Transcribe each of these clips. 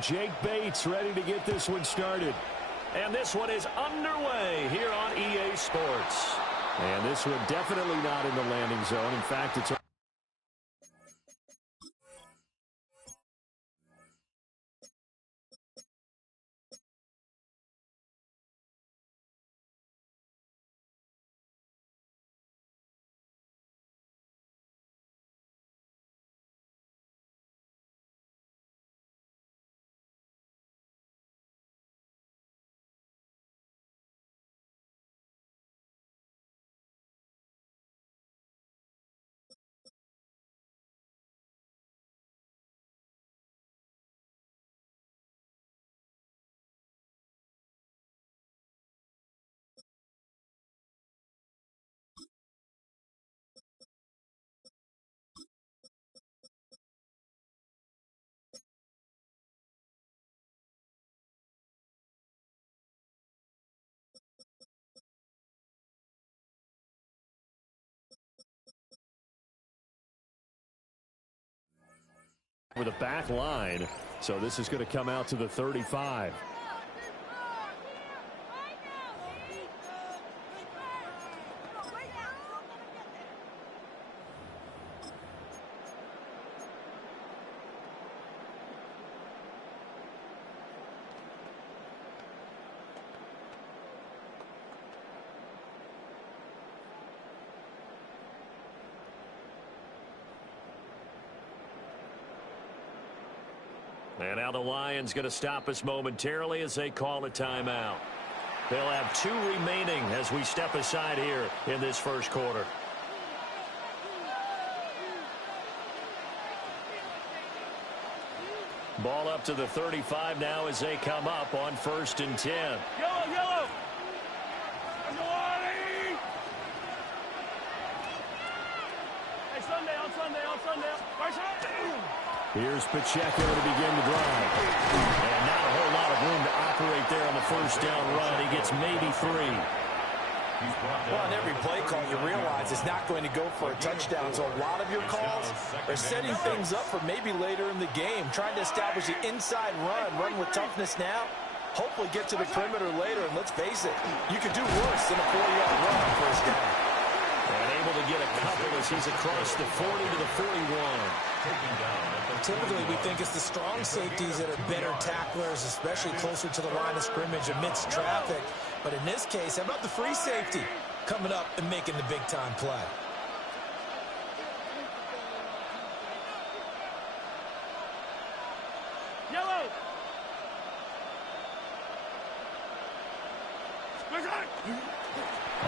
Jake Bates ready to get this one started. And this one is underway here on EA Sports. And this one definitely not in the landing zone. In fact, it's with a back line. So this is going to come out to the 35. And now the Lions going to stop us momentarily as they call a timeout. They'll have 2 remaining as we step aside here in this first quarter. Ball up to the 35 now as they come up on 1st and 10. Yellow! Hey, Sunday, on Sunday. Here's Pacheco to begin the drive. And not a whole lot of room to operate there on the first down run. He gets maybe 3. Well, on every play call, you realize it's not going to go for a touchdown. So a lot of your calls are setting things up for maybe later in the game, trying to establish the inside run with toughness now, hopefully get to the perimeter later. And let's face it, you could do worse than a 40-yard run on first down. And able to get a couple as he's across the 40 to the 41. Typically, we think it's the strong safeties that are better tacklers, especially closer to the line of scrimmage amidst traffic. But in this case, how about the free safety coming up and making the big-time play? Yellow!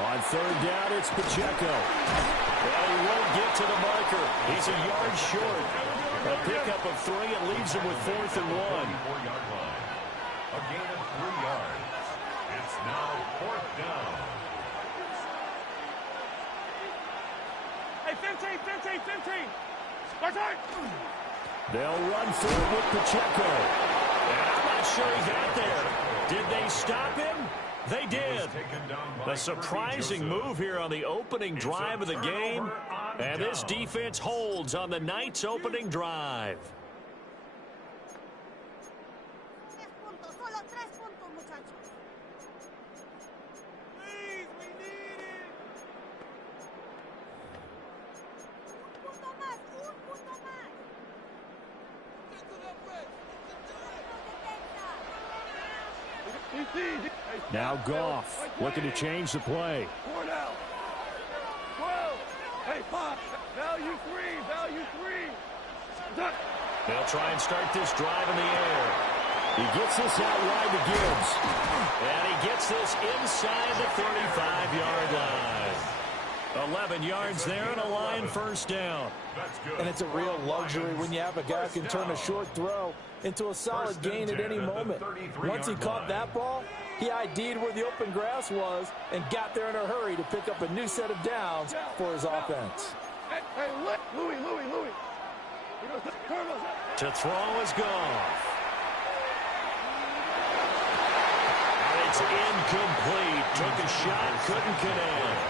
On 3rd down, it's Pacheco. Well, he won't get to the marker. He's a yard short. A pickup of 3 and leaves him with 4th and 1. A gain of 3 yards. It's now 4th down. Hey, 15. Start. They'll run through with Pacheco. And I'm not sure he got there. Did they stop him? They did. A surprising move here on the opening drive of the game. And this defense holds on the night's opening drive. Now Goff looking to change the play. 4 now. 12. Hey, Pop. Value 3. They'll try and start this drive in the air. He gets this out wide to Gibbs. And he gets this inside the 35-yard line. 11 yards there and a Lion first down. And it's a real luxury when you have a guy who can turn a short throw into a solid gain at any moment. Once he caught that ball, he ID'd where the open grass was and got there in a hurry to pick up a new set of downs for his offense. Hey, Louis. To throw is Goff. And it's incomplete. Took a shot, couldn't connect.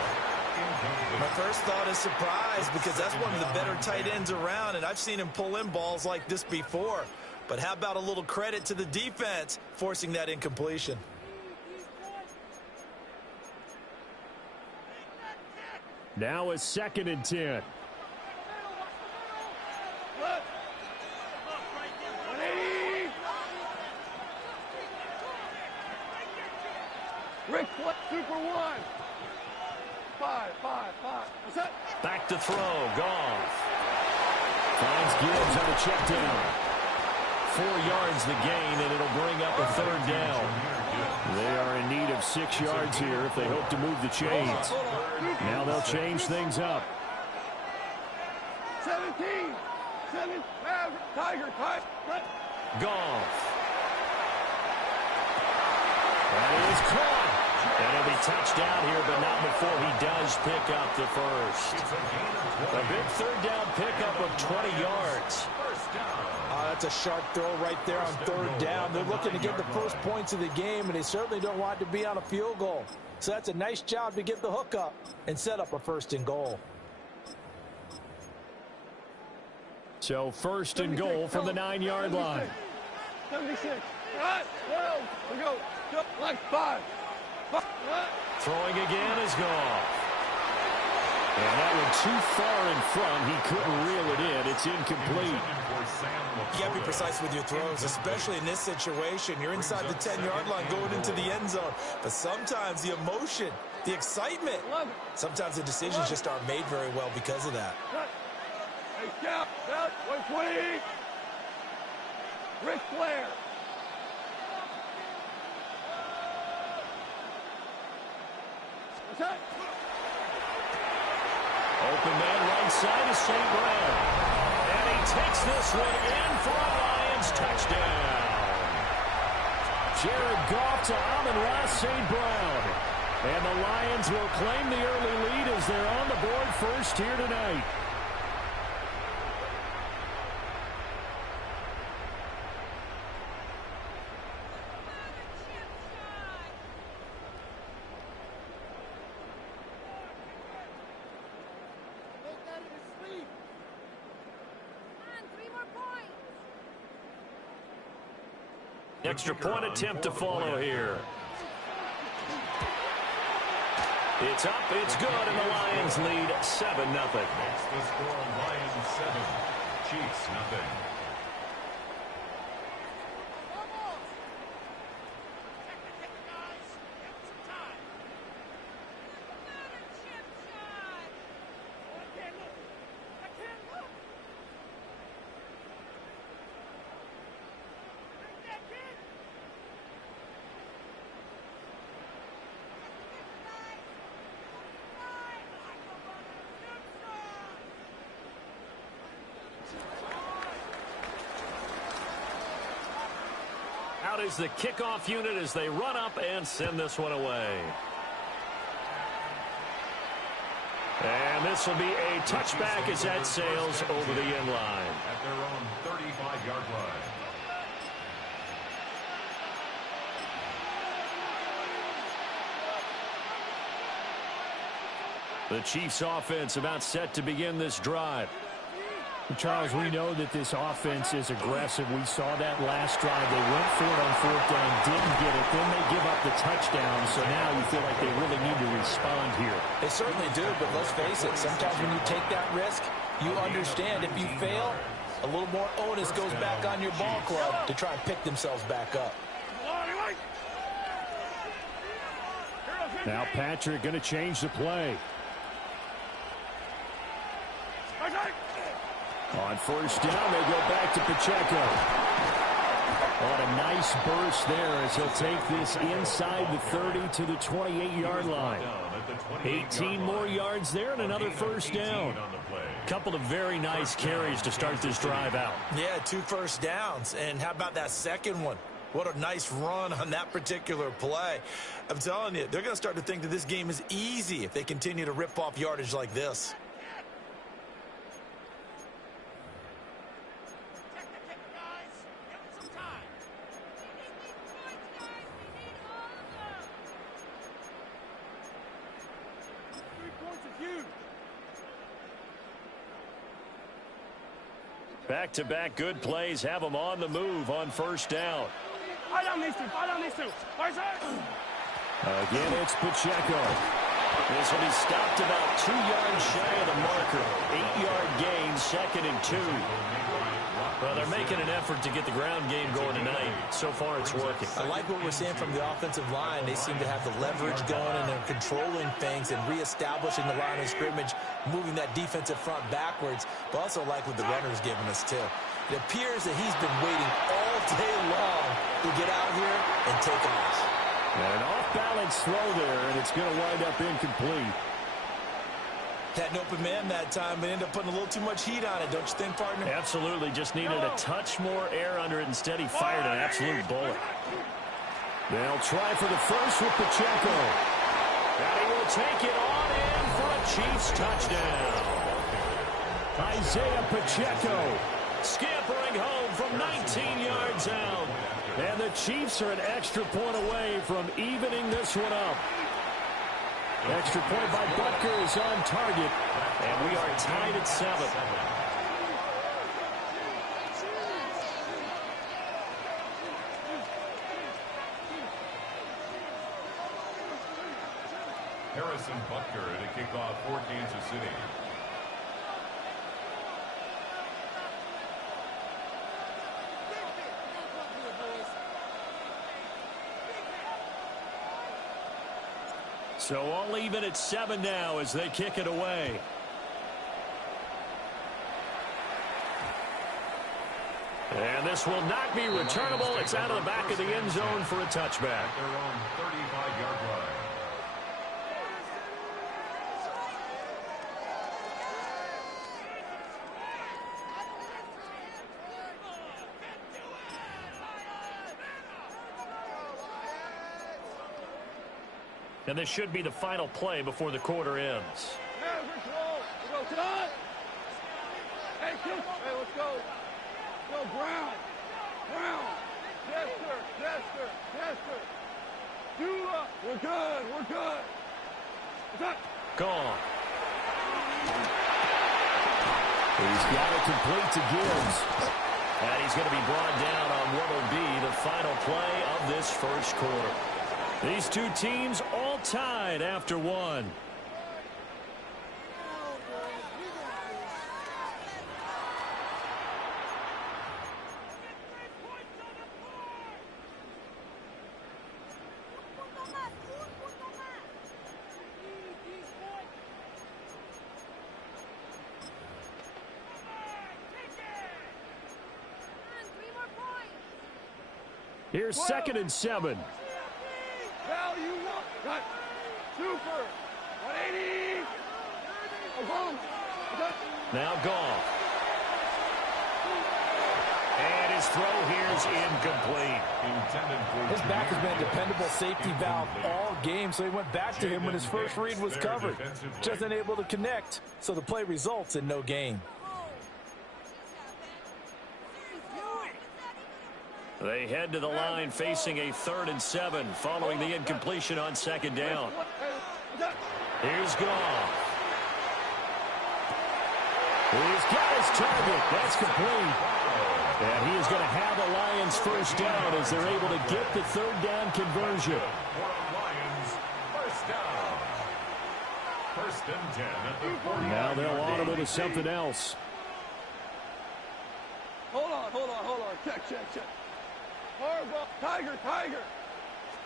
My first thought is surprise because that's one of the better tight ends around, and I've seen him pull in balls like this before. But how about a little credit to the defense forcing that incompletion? Now a 2nd and 10. Rick, Super One. 5. What's that? Back to throw. Goff. Finds Gibbs on a check down. 4 yards the gain, and it'll bring up a 3rd down. They are in need of 6 yards here if they hope to move the chains. Now they'll change things up. 17. 7. Tiger. Goff. That is caught. And he'll be touched down here, but not before he does pick up the first. A big 3rd down pickup of 20 yards. That's a sharp throw right there on 3rd down. They're looking to get the first points of the game, and they certainly don't want to be on a field goal. So that's a nice job to get the hook up and set up a 1st and goal. So 1st and goal from the 9-yard line. 76. All right, we go. Like 5. Throwing again is Goff. And that one too far in front. He couldn't reel it in. It's incomplete. You got to be precise with your throws, especially in this situation. You're inside the 10-yard line going into the end zone. But sometimes the emotion, the excitement, sometimes the decisions just aren't made very well because of that. Hey, scout, 120. Ric Flair. What's that? Open man right side is St. Brown. And he takes this one in for a Lions touchdown. Jared Goff to Amon-Ra St. Brown. And the Lions will claim the early lead as they're on the board first here tonight. Extra point attempt to follow here. It's up, it's good, and the Lions lead 7-0. That's the score, Lions 7, Chiefs 0. Out is the kickoff unit as they run up and send this one away. And this will be a touchback as that sails over the end line. At their own 35-yard line. The Chiefs offense about set to begin this drive. Charles, we know that this offense is aggressive. We saw that last drive. They went for it on 4th down, didn't get it. Then they give up the touchdown. So now you feel like they really need to respond here. They certainly do, but let's face it. Sometimes when you take that risk, you understand if you fail, a little more onus goes back on your ball club to try and pick themselves back up. Now Patrick going to change the play. On 1st down, they go back to Pacheco. What a nice burst there as he'll take this inside the 30 to the 28-yard line. 18 more yards there and another 1st down. Couple of very nice carries to start this drive out. Yeah, 2 first downs. And how about that second one? What a nice run on that particular play. I'm telling you, they're going to start to think that this game is easy if they continue to rip off yardage like this. Back-to-back good plays have them on the move on first down. Again, it's Pacheco. This will be stopped about 2 yards shy of the marker. 8-yard gain, 2nd and 2. Well, they're making an effort to get the ground game going tonight. So far, it's working. I like what we're seeing from the offensive line. They seem to have the leverage going, and they're controlling things and reestablishing the line of scrimmage, moving that defensive front backwards. But also like what the runner's giving us, too. It appears that he's been waiting all day long to get out here and take off. An off-balance throw there, and it's going to wind up incomplete. Had an open man that time, but ended up putting a little too much heat on it, don't you think, partner? Absolutely. Just needed a touch more air under it. Instead, he fired an absolute bullet. They'll try for the first with Pacheco. And he will take it on in for a Chiefs touchdown. Isaiah Pacheco scampering home from 19 yards out. And the Chiefs are an extra point away from evening this one up. Extra point by Butker is on target. And we are tied at 7. Harrison Butker to kick off for Kansas City. So all even at 7 now as they kick it away. And this will not be returnable. It's out of the back of the end zone for a touchback. They're on 35-yard line. And this should be the final play before the quarter ends. Hey, let's go. Go, Brown. Brown. Yes, sir. Yes, sir. Yes, sir. Dula. We're good. We're good. What's up? Gone. He's got it complete to Gibbs. And he's going to be brought down on what will be the final play of this first quarter. These two teams all tied after 1. Here's 2nd and 7. Value one. Cut. Super. 180. Now Goff. And his throw here's incomplete. His back has been a dependable safety valve all game, so he went back to him when his first read was covered. Just unable to connect, so the play results in no gain. They head to the line facing a 3rd and 7 following the incompletion on 2nd down. Here's Goff. He's got his target. That's complete. And he is going to have a Lions first down as they're able to get the 3rd down conversion. Lions, first down. 1st and 10 at the 40. Now they'll audible to something else. Hold on. Check. Hardball. Tiger.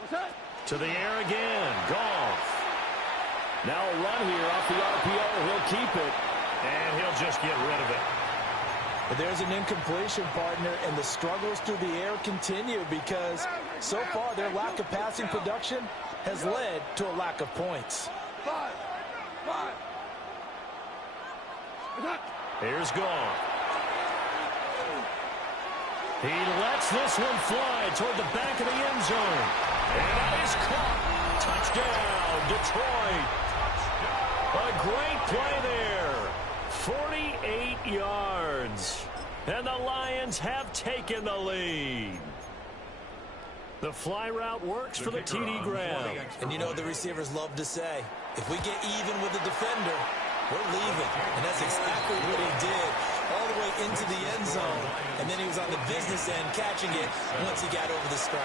What's that? To the air again. Goff. Now a run here off the RPO. He'll keep it. And he'll just get rid of it. But there's an incompletion, partner, and the struggles through the air continue because so far their lack of passing production has led to a lack of points. 5. Here's Goff. He lets this one fly toward the back of the end zone. And that is caught. Touchdown, Detroit. A great play there. 48 yards. And the Lions have taken the lead. The fly route works for the TD grab. And you know what the receivers love to say? If we get even with the defender, we're leaving. And that's exactly what he did. All the the way into the end zone, and then he was on the business end catching it once he got over the stripe.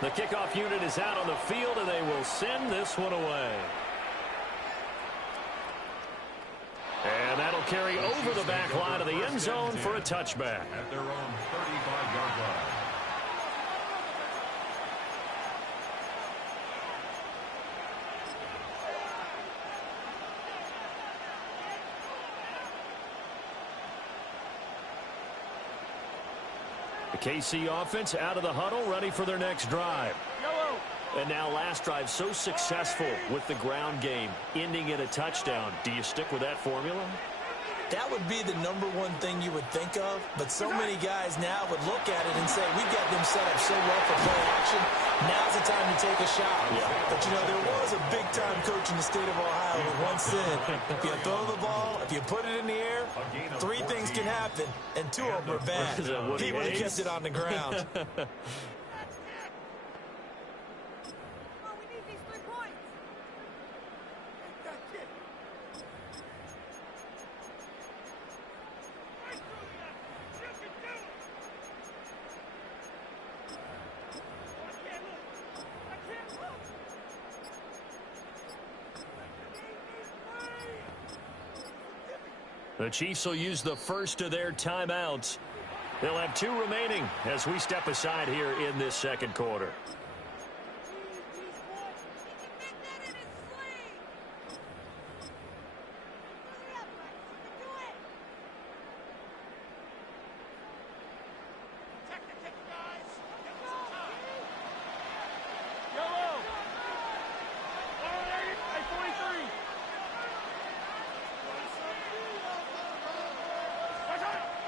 The kickoff unit is out on the field, and they will send this one away. And that'll carry over the back line of the end zone for a touchback. At their own 35-yard line. The KC offense out of the huddle, ready for their next drive. And now last drive so successful with the ground game, ending in a touchdown. Do you stick with that formula? That would be the number one thing you would think of, but so many guys now would look at it and say, we got them set up so well for play action, now's the time to take a shot. Yeah. But, you know, there was a big-time coach in the state of Ohio who once said, if you throw the ball, if you put it in the air, 3 things can happen, and 2 of them are bad. He would have kept it on the ground. The Chiefs will use the first of their timeouts. They'll have 2 remaining as we step aside here in this second quarter.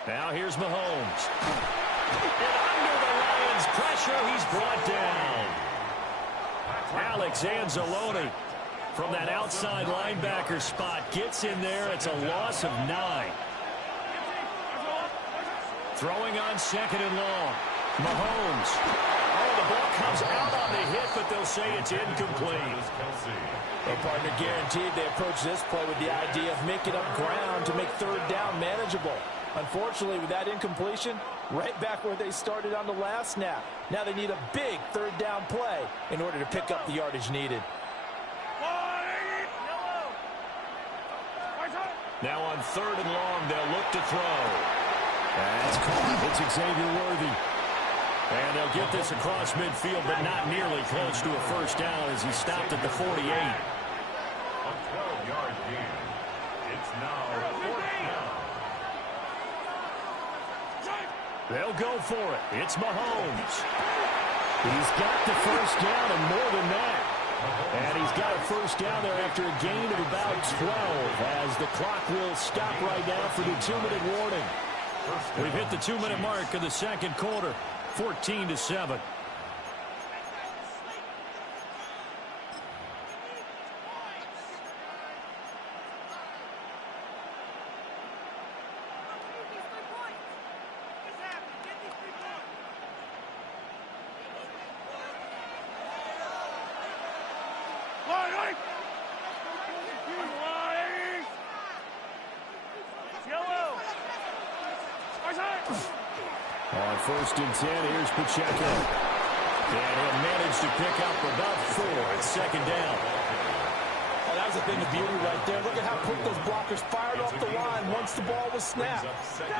Now here's Mahomes. And under the Lions' pressure, he's brought down. Alex Anzalone from that outside linebacker spot gets in there. It's a loss of 9. Throwing on 2nd and long. Mahomes. Oh, the ball comes out on the hit, but they'll say it's incomplete. Well, partner, guaranteed they approach this play with the idea of making up ground to make 3rd down manageable. Unfortunately, with that incompletion, right back where they started on the last snap. Now they need a big 3rd down play in order to pick up the yardage needed. Now on 3rd and long, they'll look to throw. That's caught. It's Xavier Worthy. And they'll get this across midfield, but not nearly close to a first down as he stopped at the 48. A 12-yard gain. It's now 4th down. They'll go for it. It's Mahomes. He's got the first down and more than that. And he's got a first down there after a gain of about 12 as the clock will stop right now for the 2-minute warning. We've hit the 2-minute mark of the second quarter, 14-7. On 1st and 10, here's Pacheco. And he'll manage to pick up about 4 at 2nd down. Oh, that was a thing of beauty right there. Look at how quick those blockers fired off the line once the ball was snapped.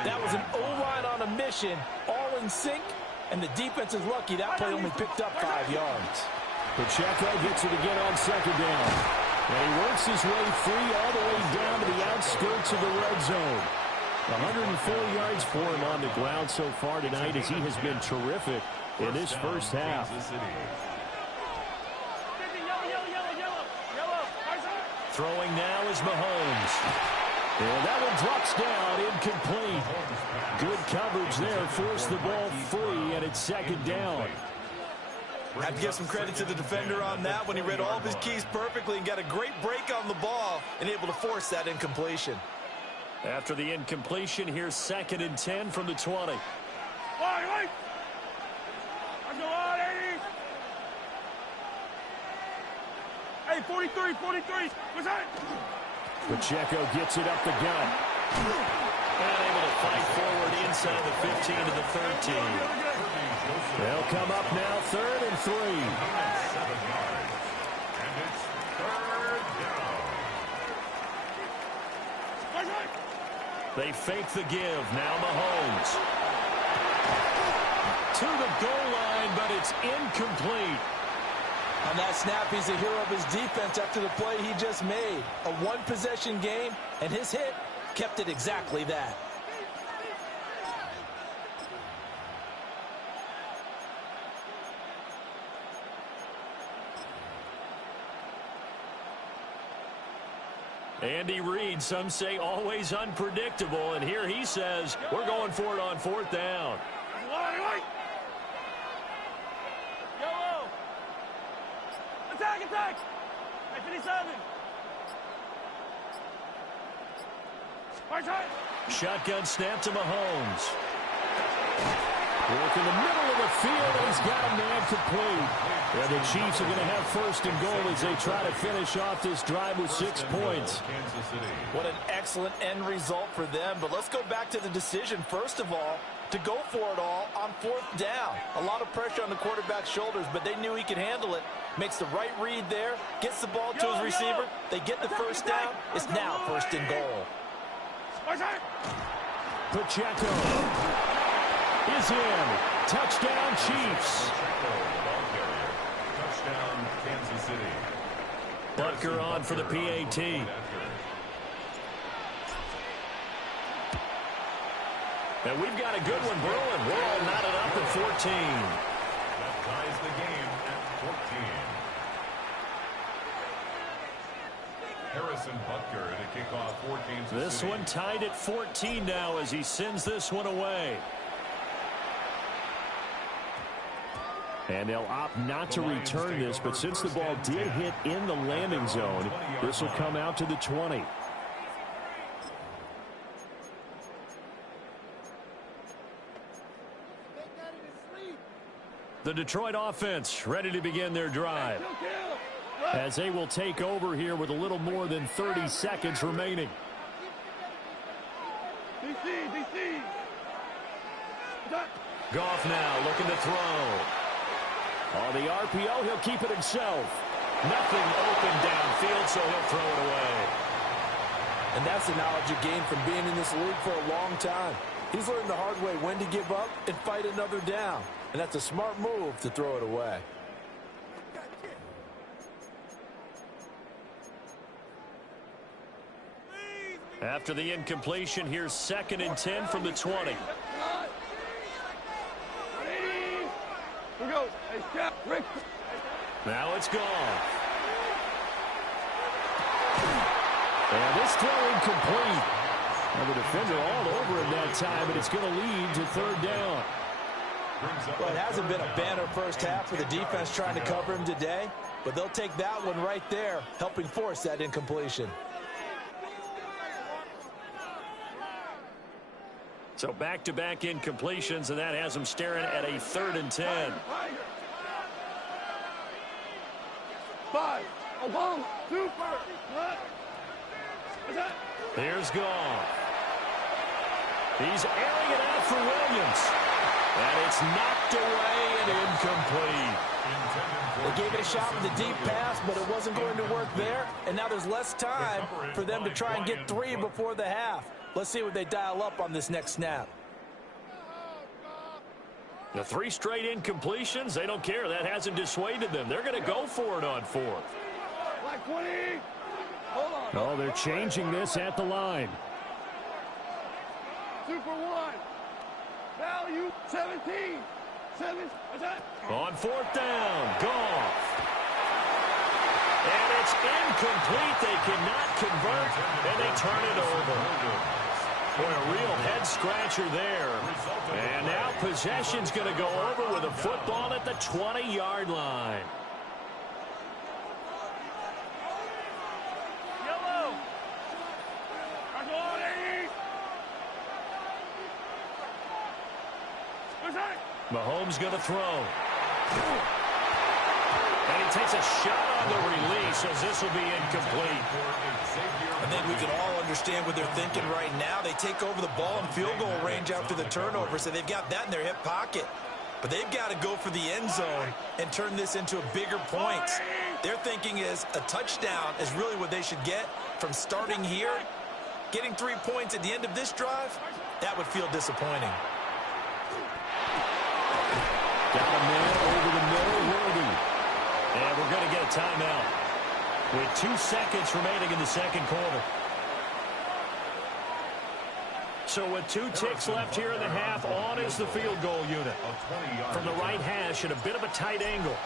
That was an O-line on a mission, all in sync, and the defense is lucky that play only picked up 5 yards. Pacheco gets it again on 2nd down. And he works his way free all the way down to the outskirts of the red zone. 104 yards for him on the ground so far tonight as he has been terrific in this first half. Throwing now is Mahomes. And that one drops down, incomplete. Good coverage there, forced the ball free, and it's 2nd down. I have to give some credit to the defender on that when he read all of his keys perfectly and got a great break on the ball and able to force that incompletion. After the incompletion, here's 2nd and 10 from the 20. Wait. Let's go on, 80. Hey, 43. What's that? Pacheco gets it up the gut. And able to fight forward inside the 15 to the 13. They'll come up now 3rd and 3. 7 yards. And it's 3rd down. They fake the give. Now Mahomes. To the goal line, but it's incomplete. On that snap, he's a hero of his defense after the play he just made. A one-possession game, and his hit kept it exactly that. Andy Reid, some say always unpredictable, and here he says we're going for it on 4th down. Yellow. Attack. Hey, 57. Shotgun snap to Mahomes. Work in the middle of the field, and he's got a man complete. Yeah, the Chiefs are going to have 1st and goal as they try to finish off this drive with 6 points. What an excellent end result for them. But let's go back to the decision, first of all, to go for it all on 4th down. A lot of pressure on the quarterback's shoulders, but they knew he could handle it. Makes the right read there, gets the ball to his receiver. They get the 1st down. It's now 1st and goal. Pacheco is in. Touchdown, Chiefs. Touchdown, Kansas City. Butker on for the PAT. And we've got a good one brewing. We're all knotted up at 14. That ties the game at 14. Harrison Butker to kick off for Kansas City. This one tied at 14 now as he sends this one away. And they'll opt not to return this, but since the ball did hit in the landing zone, this will come out to the 20. The Detroit offense ready to begin their drive, as they will take over here with a little more than 30 seconds remaining. DC. Goff now looking to throw. On the RPO, he'll keep it himself. Nothing open downfield, so he'll throw it away. And that's the knowledge you gain from being in this league for a long time. He's learned the hard way when to give up and fight another down. And that's a smart move to throw it away. After the incompletion, here's 2nd and 10 from the 20. We go. Hey, Steph, Rick. Now it's gone. And this throw incomplete. Now the defender all over him that time, but it's going to lead to 3rd down. Well, it hasn't been a banner first half for the defense trying to cover him today, but they'll take that one right there, helping force that incompletion. So back-to-back incompletions, and that has them staring at a 3rd and 10. 5. Obama. Super. Here's Goff. He's airing it out for Williams. And it's knocked away and incomplete. They gave it a shot with the deep pass, but it wasn't going to work there. And now there's less time for them to try and get 3 before the half. Let's see what they dial up on this next snap. The 3 straight incompletions, they don't care. That hasn't dissuaded them. They're going to go for it on 4th. Like 20. Hold on. Oh, they're changing this at the line. Super 1. Value 17. 7. On 4th down, Goff. And it's incomplete. They cannot convert, and they turn it over. Boy, a real head-scratcher there. And now possession's going to go over with a football at the 20-yard line. Yellow. Go on, 80. Mahomes going to throw. And he takes a shot on the release as this will be incomplete. I think we can all understand what they're thinking right now. They take over the ball in field goal range after the turnover, so they've got that in their hip pocket. But they've got to go for the end zone and turn this into a bigger point. Their thinking is a touchdown is really what they should get from starting here. Getting 3 points at the end of this drive, that would feel disappointing. Got a man over the middle, Worthy. And we're going to get a timeout with 2 seconds remaining in the second quarter. So with 2 ticks left here in the half, on is the field goal unit. From the right hash at a bit of a tight angle.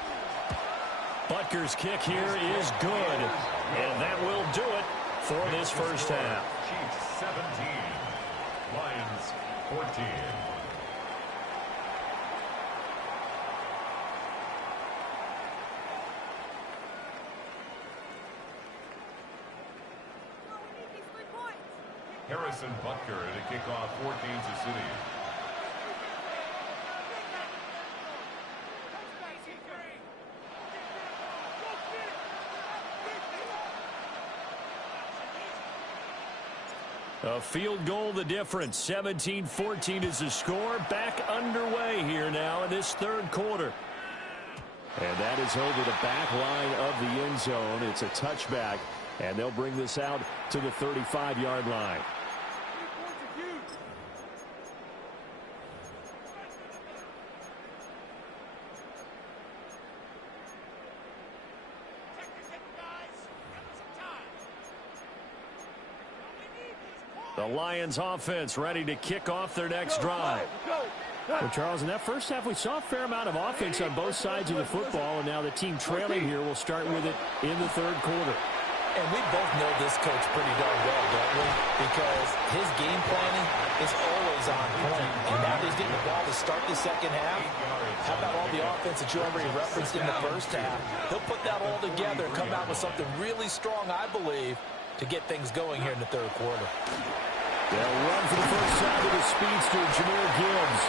Butker's kick here is good. And that will do it for this first half. Chiefs 17, Lions 14. Harrison Butker to kick off for Kansas City. A field goal the difference. 17-14 is the score. Back underway here now in this third quarter. And that is over the back line of the end zone. It's a touchback, and they'll bring this out to the 35-yard line. The Lions offense ready to kick off their next drive. Well, Charles, in that first half, we saw a fair amount of offense on both sides of the football, and now the team trailing here will start with it in the third quarter. And we both know this coach pretty darn well, don't we? Because his game planning is always on point. And now he's getting the ball to start the second half. How about all the offense that you already referenced in the first half? He'll put that all together and come out with something really strong, I believe, to get things going here in the third quarter. They'll run for the first side of the speedster, Jahmyr Gibbs.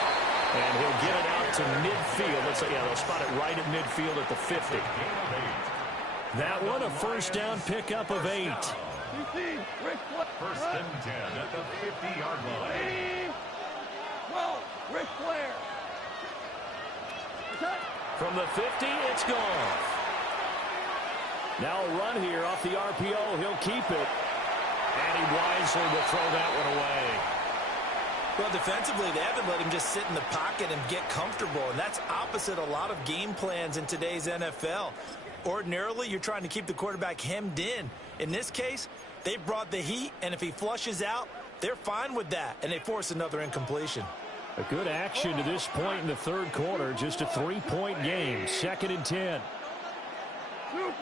And he'll get it out to midfield. Let's say, yeah, they'll spot it right at midfield at the 50. That one, a first down pickup of 8. First and 10 at the 50-yard line. Well, Ric Flair. From the 50, it's gone. Now a run here off the RPO. He'll keep it. And he wisely will throw that one away. Well, defensively, they haven't let him just sit in the pocket and get comfortable, and that's opposite a lot of game plans in today's NFL. Ordinarily, you're trying to keep the quarterback hemmed in. In this case, they brought the heat, and if he flushes out, they're fine with that, and they force another incompletion. A good action to this point in the third quarter. Just a 3-point game. 2nd and 10. Super.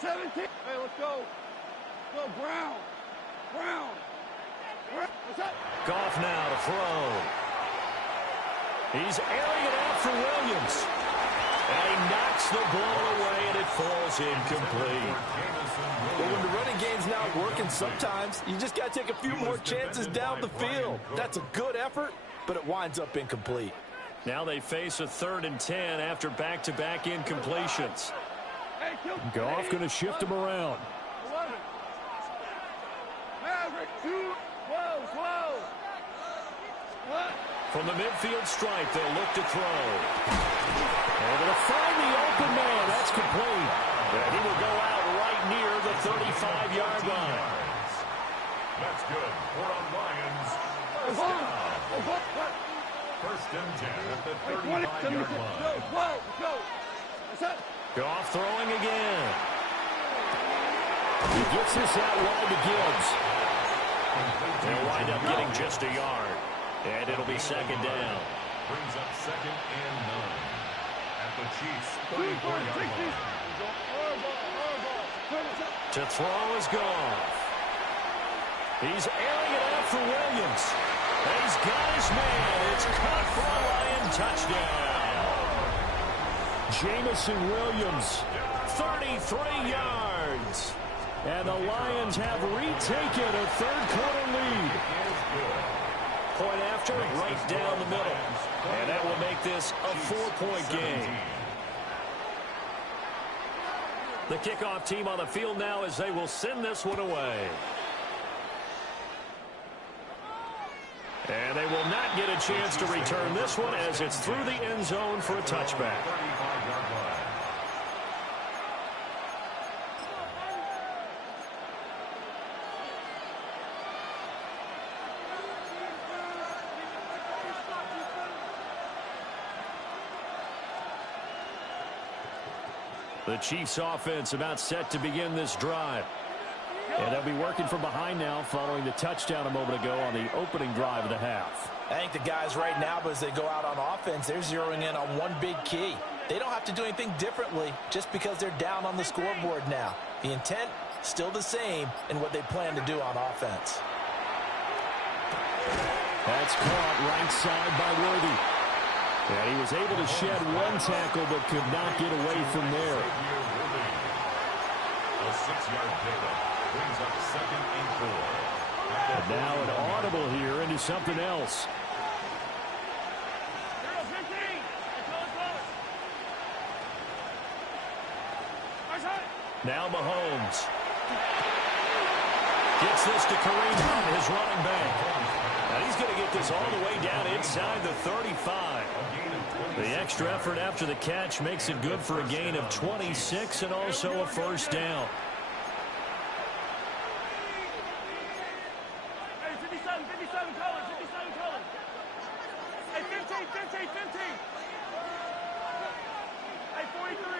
17. Hey, let's go. Go, Brown. Brown. What's that? Goff now to throw. He's airing it out for Williams. And he knocks the ball away, and it falls incomplete. Well, when the running game's not working, sometimes you just got to take a few more chances down the field. That's a good effort, but it winds up incomplete. Now they face a 3rd and 10 after back-to-back incompletions. Goff going to shift him around. 11. Maverick, 2. Whoa. What? From the midfield stripe, they'll look to throw. They're going to find the open man. That's complete. And he will go out right near the 35-yard line. That's good for a Lions. First and 10 at the 35-yard line. Go. What's that? Goff throwing again. He gets this out wide to Gibbs. They'll wind up getting just a yard. And it'll be 2nd down. Brings up 2nd and 9 at the Chiefs' 34-yard line. To throw is Goff. He's airing it out for Williams. And he's got his man. It's caught for a Lion touchdown. Jamison Williams, 33 yards. and the Lions have retaken a third quarter lead. point after, right down the middle. And that will make this a 4-point game. The kickoff team on the field now as they will send this one away. And they will not get a chance to return this one as it's through the end zone for a touchback. The Chiefs offense about set to begin this drive. And they'll be working from behind now following the touchdown a moment ago on the opening drive of the half. I think the guys right now, as they go out on offense, they're zeroing in on one big key. They don't have to do anything differently just because they're down on the scoreboard now. The intent, still the same in what they plan to do on offense. That's caught right side by Worthy. And he was able to shed one tackle but could not get away from there. A 6-yard pickup brings up 2nd and 4. And now an audible here into something else. Now Mahomes gets this to Kareem Hunt, his running back. And he's going to get this all the way down inside the 35. The extra effort after the catch makes it good for a gain of 26 and also a first down. Hey, 57 colors. Hey, 15. Hey, 43.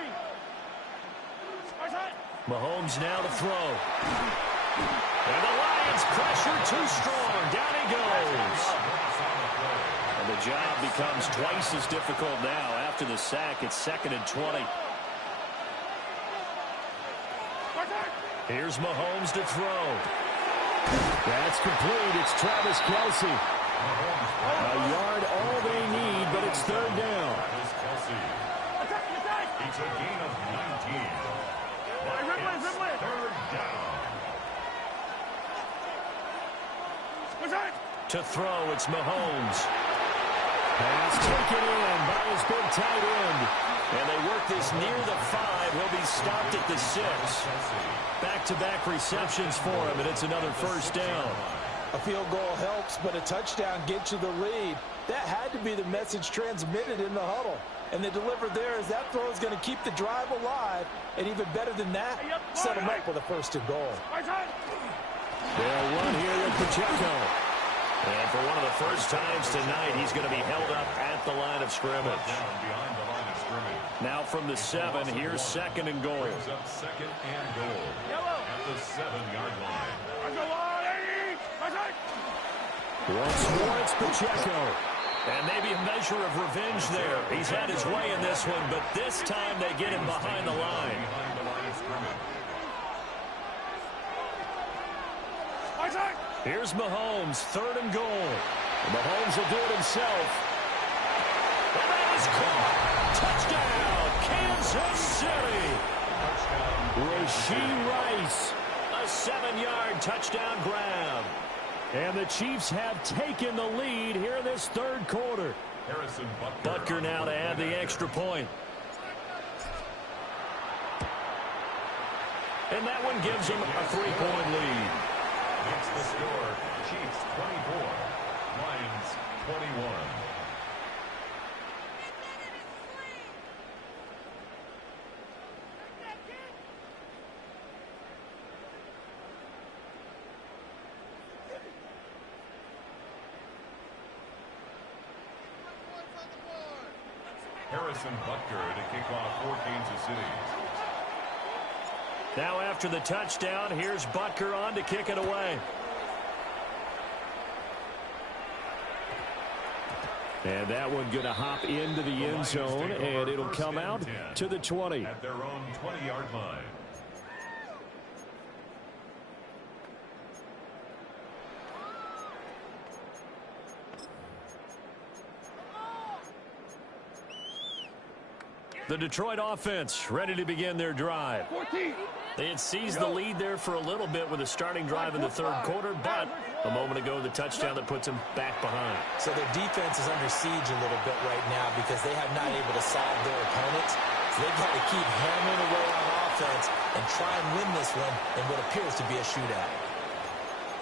Mahomes now to throw. And the Lions pressure too strong. Down he goes. And the job becomes twice as difficult now after the sack. It's 2nd and 20. Here's Mahomes to throw. That's complete. It's Travis Kelce. A yard all they need, but it's 3rd down. It's a gain of 19. It's 3rd down. To throw, it's Mahomes. Pass taken in by his big tight end. And they work this near the 5. He'll be stopped at the 6. Back-to-back receptions for him, and it's another first down. A field goal helps, but a touchdown gets you the lead. That had to be the message transmitted in the huddle. And they delivered there as that throw is going to keep the drive alive. And even better than that, set them up with a 1st and goal. They'll run here with Pacheco. And for one of the first times tonight, he's going to be held up at the line of scrimmage. Down behind the line of scrimmage. Now from the 7, here's 2nd and goal. Brings up 2nd and goal. At the 7-yard line. Once more, it's Pacheco. And maybe a measure of revenge there. He's had his way in this one, but this time they get him behind the line. Behind the line of scrimmage. Here's Mahomes, 3rd and goal. Mahomes will do it himself. And that is caught. Touchdown, Kansas City. Rashee Rice. A 7-yard touchdown grab. And the Chiefs have taken the lead here in this 3rd quarter. Harrison Butker now to add the extra point. And that one gives them a 3-point lead. Makes the score Chiefs 24, Lions 21. Harrison Butker to kick off for Kansas City. Now after the touchdown, here's Butker on to kick it away. And that one going to hop into the end zone, and it'll come out to the 20. At their own 20-yard line. The Detroit offense ready to begin their drive. 14. They had seized the lead there for a little bit with a starting drive in the third quarter, but a moment ago, the touchdown that puts them back behind. So their defense is under siege a little bit right now because they have not able to solve their opponents. So they've got to keep hammering away on offense and try and win this one in what appears to be a shootout.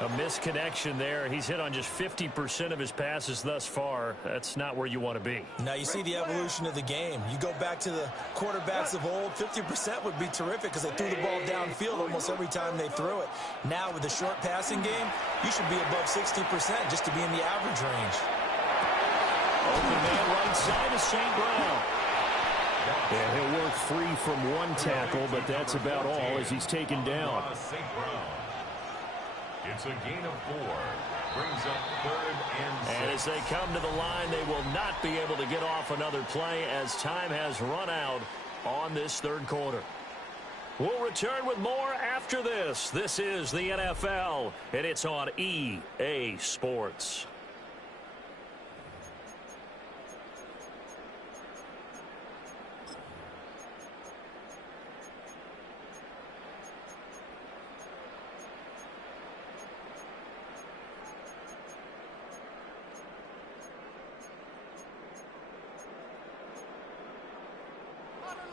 A misconnection there. He's hit on just 50% of his passes thus far. That's not where you want to be. Now you see the evolution of the game. You go back to the quarterbacks of old, 50% would be terrific because they threw the ball downfield almost every time they threw it. Now with the short passing game, you should be above 60% just to be in the average range. Open man right side of St. Brown. Yeah, he'll work free from one tackle, but that's about all as he's taken down. It's a gain of 4. Brings up 3rd and 6. And as they come to the line, they will not be able to get off another play as time has run out on this third quarter. We'll return with more after this. This is the NFL, and it's on EA Sports.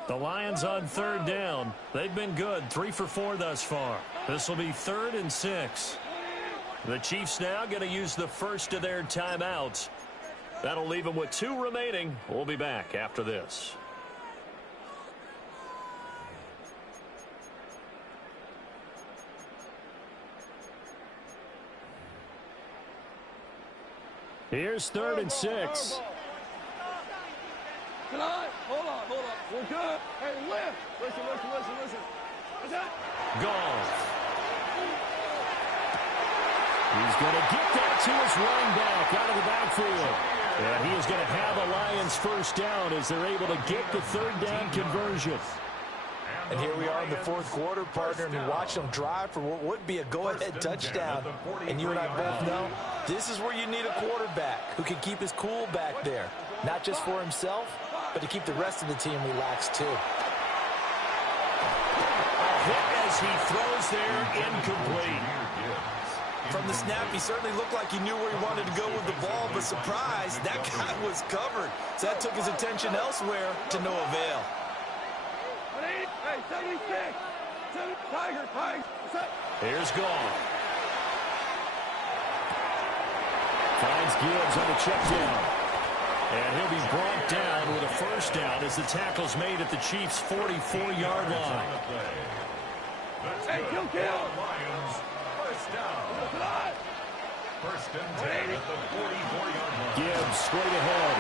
The Lions on third down. They've been good, 3 for 4 thus far. This will be 3rd and 6. The Chiefs now going to use the first of their timeouts. That'll leave them with 2 remaining. We'll be back after this. Here's 3rd and 6. Tonight, hold on. We're good. Hey, lift. Listen. What's that? Goff. He's going to get that to his running back out of the backfield. And he is going to have a Lions first down as they're able to get the 3rd down conversion. And here we are in the 4th quarter, partner, and you watch them drive for what would be a go-ahead touchdown. And you and I both know this is where you need a quarterback who can keep his cool back there. Not just for himself, but to keep the rest of the team relaxed, too. A hit as he throws there, incomplete. From the snap, he certainly looked like he knew where he wanted to go with the ball, but surprise, that guy was covered. So that took his attention elsewhere to no avail. Hey, 76. Tiger. Here's Goff. Finds Gibbs on the check down. And he'll be brought down with a first down as the tackle's made at the Chiefs' 44-yard line. Hey, kill. Lions, first down. First and 10 at the 44-yard line. Gibbs straight ahead.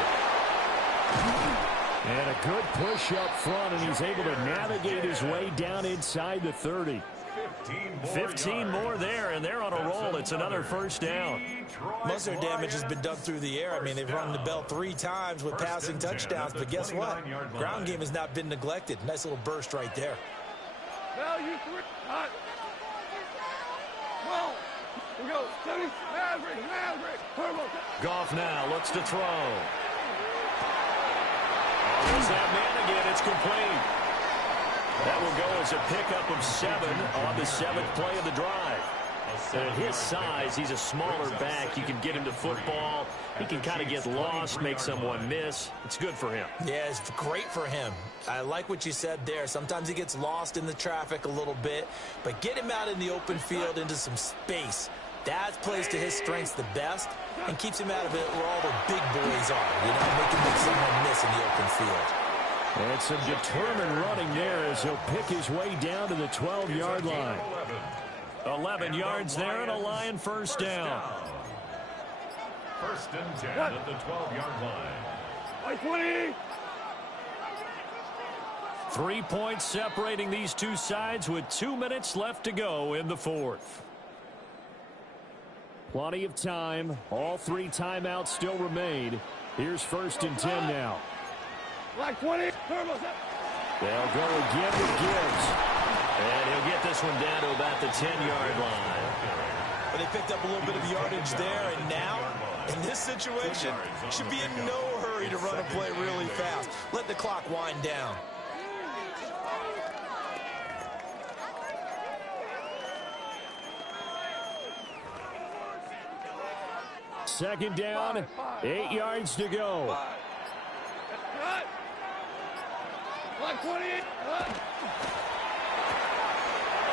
And a good push up front, and he's able to navigate his way down inside the 30. 15 more there, and they're on a roll. It's another first down. Most of their damage has been done through the air. I mean, they've rung the bell 3 times with passing touchdowns, but guess what? Ground game has not been neglected. Nice little burst right there. Value 3. Hot. 12. We go. 70. Maverick. Turbo. Goff now looks to throw. There's that man again. It's complete. That will go as a pickup of 7 on the 7th play of the drive. And at his size, he's a smaller back. You can get him to football. He can kind of get lost, make someone miss. It's good for him. Yeah, it's great for him. I like what you said there. Sometimes he gets lost in the traffic a little bit, but get him out in the open field into some space. That plays to his strengths the best and keeps him out of it where all the big boys are, making someone miss in the open field. And some determined running there as he'll pick his way down to the 12-yard line. 11 yards there and a Lion first down. First and 10 at the 12-yard line. 20. 3 points separating these two sides with 2 minutes left to go in the 4th. Plenty of time. All 3 timeouts still remain. Here's 1st and 10 now. Black 20. Turbo. They'll go again with Gibbs. And he'll get this one down to about the 10-yard line. But they picked up a little bit of yardage there, and now, in this situation, should be in no hurry to run a play really fast. Let the clock wind down. Second down, 8 yards to go.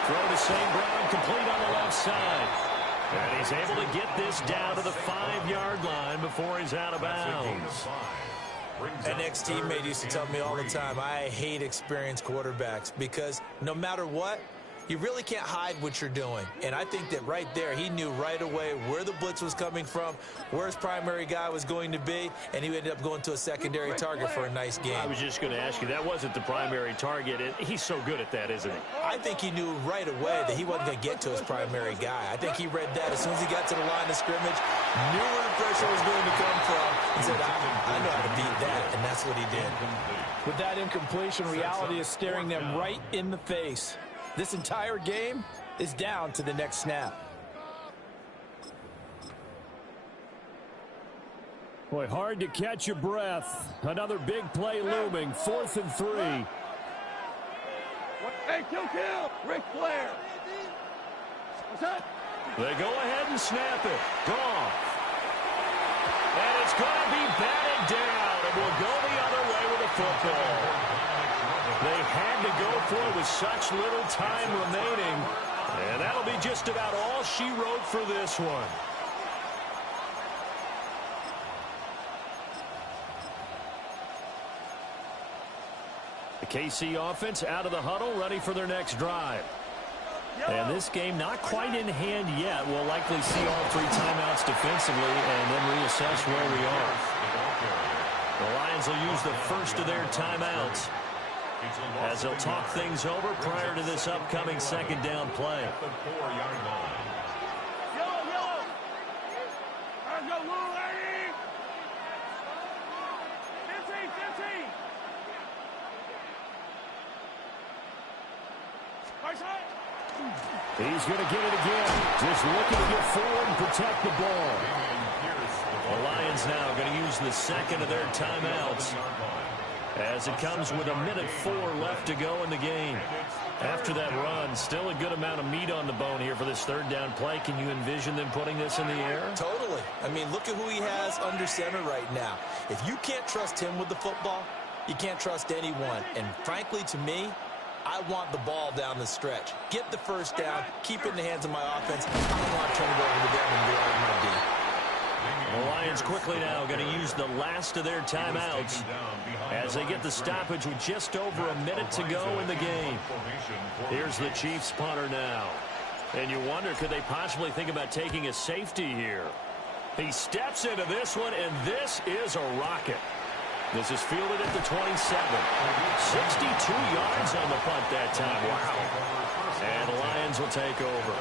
Throw to St. Brown, complete on the left side. And he's able to get this down to the 5-yard line before he's out of bounds. An ex-teammate used to tell me all the time, I hate experienced quarterbacks because no matter what, you really can't hide what you're doing. And I think that right there, he knew right away where the blitz was coming from, where his primary guy was going to be, and he ended up going to a secondary target for a nice game. I was just going to ask you, that wasn't the primary target. He's so good at that, isn't he? I think he knew right away that he wasn't going to get to his primary guy. I think he read that as soon as he got to the line of scrimmage, knew where the pressure was going to come from, and said, I know how to beat that, and that's what he did. With that incompletion, reality is staring them right in the face. This entire game is down to the next snap. Boy, hard to catch your breath. Another big play looming. 4th and 3. Hey, kill! Ric Flair! What's that? They go ahead and snap it. Goff. And it's going to be batted down. And will go the other way with the football. They had to go for it with such little time remaining. And that'll be just about all she wrote for this one. The KC offense out of the huddle, ready for their next drive. And this game not quite in hand yet. We'll likely see all 3 timeouts defensively and then reassess where we are. The Lions will use the first of their timeouts as they'll talk things over prior to this upcoming second down play. Yellow! Let's go, little lady! 15! He's going to get it again. Just looking to get forward and protect the ball. The Lions now going to use the second of their timeouts as it comes with 1:04 left to go in the game. After that run, still a good amount of meat on the bone here for this third down play. Can you envision them putting this in the air? Totally. I mean, look at who he has under center right now. If you can't trust him with the football, you can't trust anyone. And frankly, to me, I want the ball down the stretch. Get the first down, keep it in the hands of my offense. I don't want to turn it over to them and do all my D. The Lions quickly now going to use the last of their timeouts as they get the stoppage with just over a minute to go in the game. Here's the Chiefs punter now. And you wonder, could they possibly think about taking a safety here? He steps into this one, and this is a rocket. This is fielded at the 27. 62 yards on the punt that time. Wow. And the Lions will take over.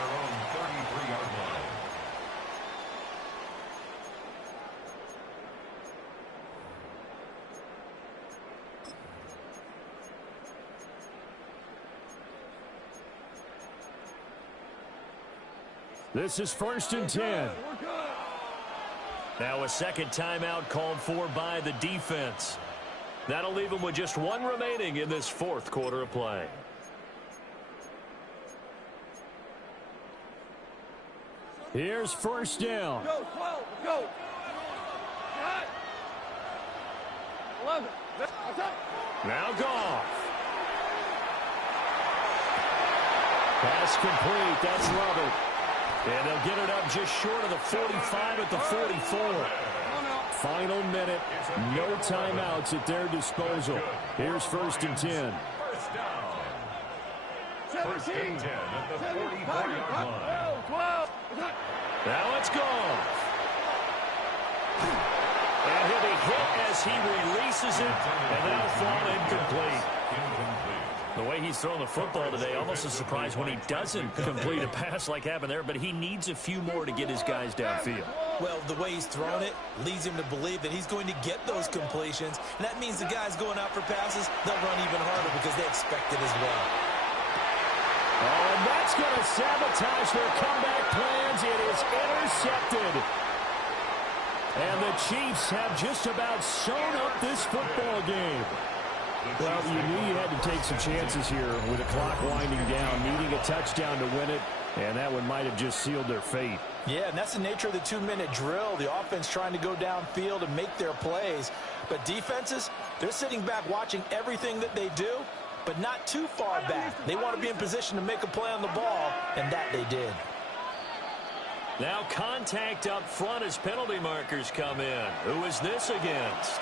This is 1st and 10. Now a second timeout called for by the defense. That'll leave them with just 1 remaining in this 4th quarter of play. Here's 1st down. Go, 12, go. 11. What's up? Now Goff. Pass complete. That's Robert. And they'll get it up just short of the 45 at the 44. Final minute. No timeouts at their disposal. Here's 1st and 10. 17. 12. Now it's Goff. And he'll be hit as he releases it, and that'll fall incomplete. The way he's thrown the football today, almost a surprise when he doesn't complete a pass like happened there, but he needs a few more to get his guys downfield. Well, the way he's thrown it leads him to believe that he's going to get those completions, and that means the guys going out for passes, they'll run even harder because they expect it as well. Oh, and that's going to sabotage their comeback plans. It is intercepted. And the Chiefs have just about sewn up this football game. Well, you knew you had to take some chances here with the clock winding down, needing a touchdown to win it, and that one might have just sealed their fate. Yeah, and that's the nature of the 2-minute drill. The offense trying to go downfield and make their plays. But defenses, they're sitting back watching everything that they do, but not too far back. They want to be in position to make a play on the ball, and that they did. Now contact up front as penalty markers come in. Who is this against?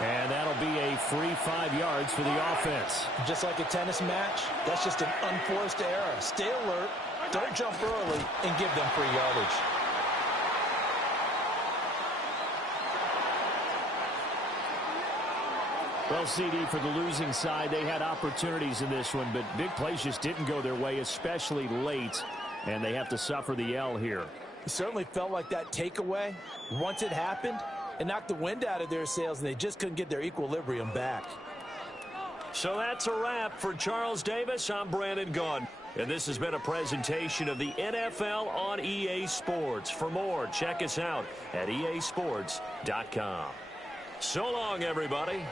And that'll be a free 5 yards for the offense. Just like a tennis match, that's just an unforced error. Stay alert, don't jump early, and give them free yardage. Well, CD, for the losing side, they had opportunities in this one, but big plays just didn't go their way, especially late, and they have to suffer the L here. It certainly felt like that takeaway, once it happened, it knocked the wind out of their sails, and they just couldn't get their equilibrium back. So that's a wrap for Charles Davis. I'm Brandon Gaudin, and this has been a presentation of the NFL on EA Sports. For more, check us out at easports.com. So long, everybody.